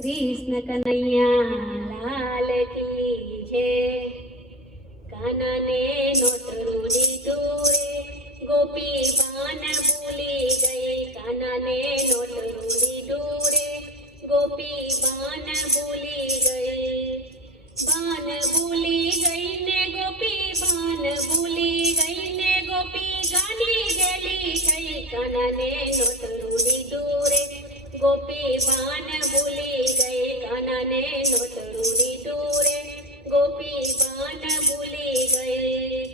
कृष्ण कन्हैया लाल की जय। कान्हा ने नोटरू दीधुं रे, गोपी बान भूली गई। कान्हा ने नोटरू दीधुं रे, गोपी बान भूली गई। बान भूली गई ने गोपी, बान भूली गई ने गोपी, गानी गेली थई। कान्हा ने नोटरू दीधुं रे, गोपी बान भूली गई। कान्हा ने नोटरू दीधुं रे, गोपी बान भूली गई।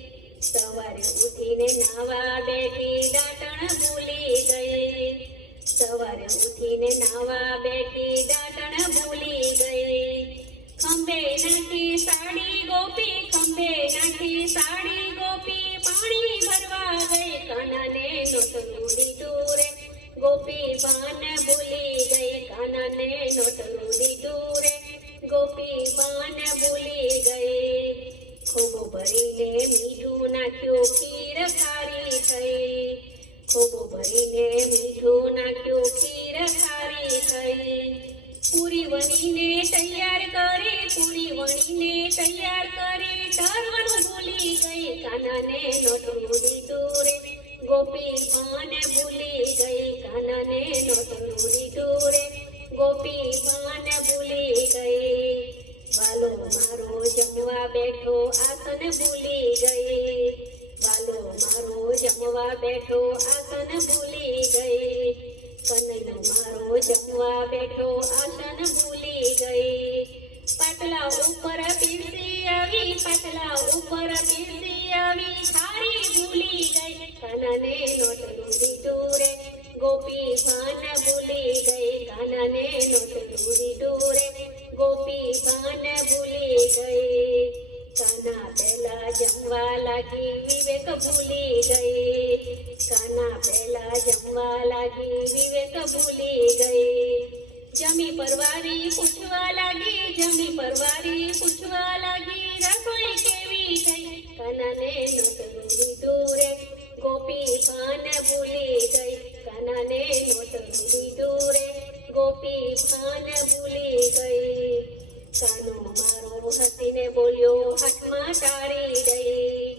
सवारे उठीने नावा बेठी, दाटण भूली गई। सवारे उठीने नावा बेठी, दाटण भूली गई। खंभे नाखी साड़ी गोपी, खंभे नाखी साड़ी गोपी, पाणी भरवा गई। कान्हा ने नोटरू दीधुं रे, गोपी बान भूली गई। कान्हा ने नोटरू दीधुं रे, गोपी बान भूली गई। खोबो भरीने मीठું નાખ્યું, ખીર ખારી થઈ। खोबो भरीने मीठું નાખ્યું, ખીર ખારી થઈ। પૂરી વણીને તૈયાર કરી, પૂરી વણીને તૈયાર કરી, ઢારવાનું ભૂલી ગઈ। કાન્हा ને નોટરું દીધું રે, ગોપી પાન ભૂલી ગઈ। કાન્हा ને નોટરું દીધું રે, ગોપી પાન ભૂલી ગઈ। વાલો મારો જમવા બેઠો, આસન ભૂલી ગઈ। વાલો મારો જમવા બેઠો, આસન ભૂલી ગઈ। કનૈયો મારો જમવા બેઠો, આસન ભૂલી ગઈ। પાટલા ઉપર પીરસી આવી, પાટલા ઉપર પીરસી આવી, થાળી ભૂલી ગઈ। કાન્हा ને નોટરું દીધું રે, ગોપી પાન ભૂલી ગઈ। કાન્हा ને નોટરું દીધું રે, ગોપી પાન ભૂલી ગઈ। કાન્हा પહેલા જમવા લાગી, વિવેક ભૂલી ગઈ। કાન્हा પહેલા જમવા લાગી, વિવેક ભૂલી ગઈ। જમી પરવારી પૂછવા લાગી, જમી પરવારી પૂછવા લાગી, રસોઈ કેવી થઈ। કાન્हा ને નોટરું દીધું રે, ગોપી પાન ભૂલી ગઈ। કાન્हा ને નોટરું દીધું રે, ગોપી પાન ભૂલી ગઈ। કાનો મારો હસીને બોલ્યો, હાથમાં તાળી દઈ।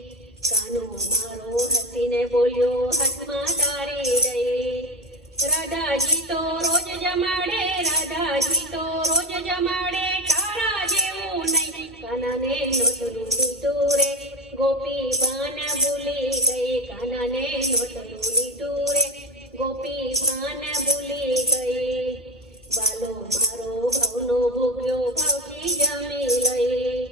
કાનો મારો હસીને બોલ્યો, હાથમાં તાળી દઈ। રાધાજી તો રોજ જમાડે, રાધાજી તો રોજ જમાડે, તારા જેવું નહીં। કાન્हा ને નોટરું દીધું રે, ગોપી પાન ભૂલી ગઈ। કાન્हा ને નોટરું દીધું રે, ગોપી પાન ભૂલી ગઈ। વાલો મારો ભાવનો ભૂખ્યો, ભાવથી જમી લઈ।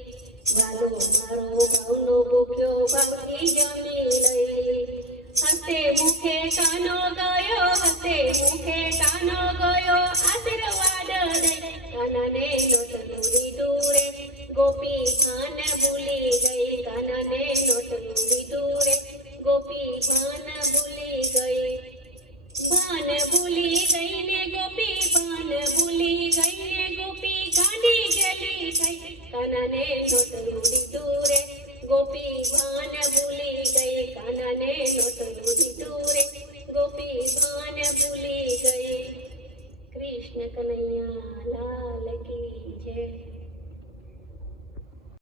વાલો મારો ભાવનો ભૂખ્યો, ભાવથી જમી લઈ। હસે મુખે કાનો ગયો, હસે મુખે કાનો ગયો, આશીર્વાદ દઈ। કાન્हा ને નોટરું દીધું રે, ગોપી પાન ભૂલી ગઈ। કાન્हा ને નોટરું દીધું રે, ગોપી પાન ભૂલી ગઈ। પાન ભૂલી ગઈ ને ગોપી, પાન ભૂલી ગઈ ને ગોપી, ગાંડી ગેલી થઈ। કાન્हा ને નોટરું દીધું રે, ગોપી પાન ભૂલી ગઈ। કાન્हा ને નોટરું દીધું રે, ગોપી પાન ભૂલી ગઈ। કૃષ્ણ કનૈયા લાલ કી જય।